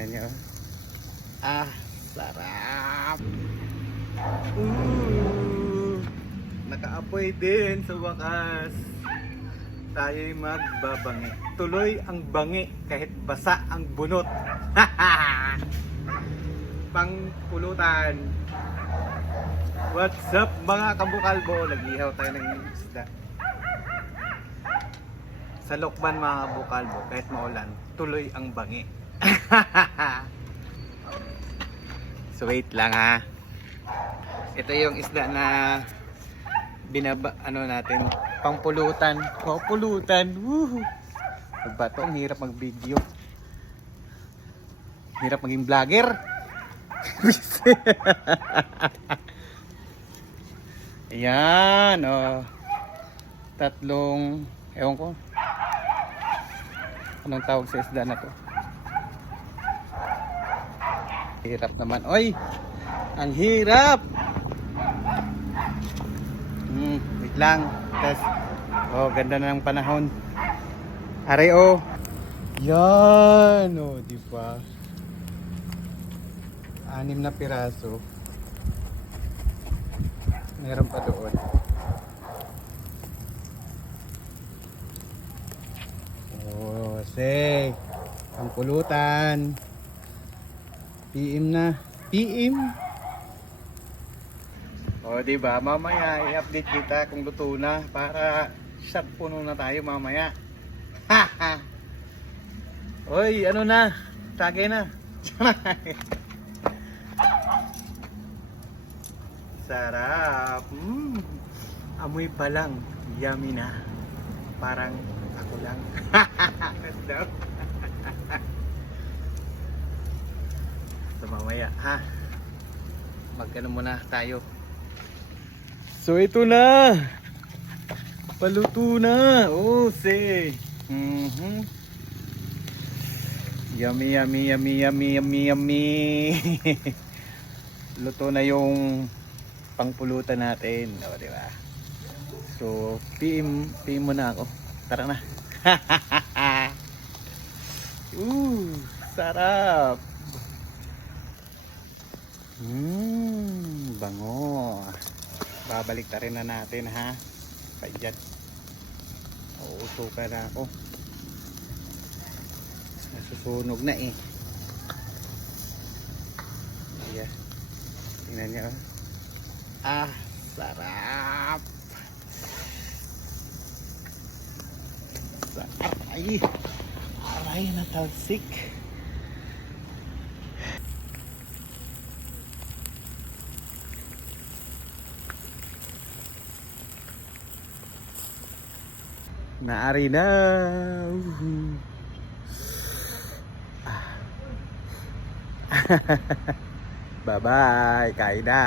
Tingnan nyo. Sarap. Nakaapoy din sa wakas. Tayo'y magbabangi. Tuloy ang bangi kahit basa ang bunot. Pangpulutan. What's up mga kabukalbo? Nag-ihaw tayo ng isda. Sa Lokban mga kabukalbo, kahit maulan, tuloy ang bangi. So wait lang ha. Ito yung isda na natin, pangpulutan. Oh, pulutan. Woohoo. Diba to? Ang hirap mag-video. Hirap maging vlogger. Ayan, oh. Tatlong, ewan ko. Anong tawag sa isda na to? Hirap naman. Oy! Ang hirap! Wait lang. Test. Oh, ganda na ng panahon. Are oh. Yan, oh, di ba? 6 na piraso. Meron pa doon. Oh, say. Ang pulutan. PM na. PM. O, diba? Mamaya i-update kita kung luto na para shot puno na tayo mamaya. Haha. Oy, ano na? Tagay na. Sarap. Amoy pa lang. Yummy na. Parang ako lang. So mamaya ha. Magkano muna tayo. So ito na. Paluto na. Oh, say. Yummy, yummy, yummy, yummy, yummy, yummy. Luto na yung pangpulutan natin. O, diba? So, PM muna ako. Tara na. Sarap. Bango. Babalik ta rin na natin ha. Paidyan. Uusukan na ako. Nasusunog na eh. Ayan. Tingnan nyo. Sarap. Aray natalsik. Naari na. Bye bye. Kain na.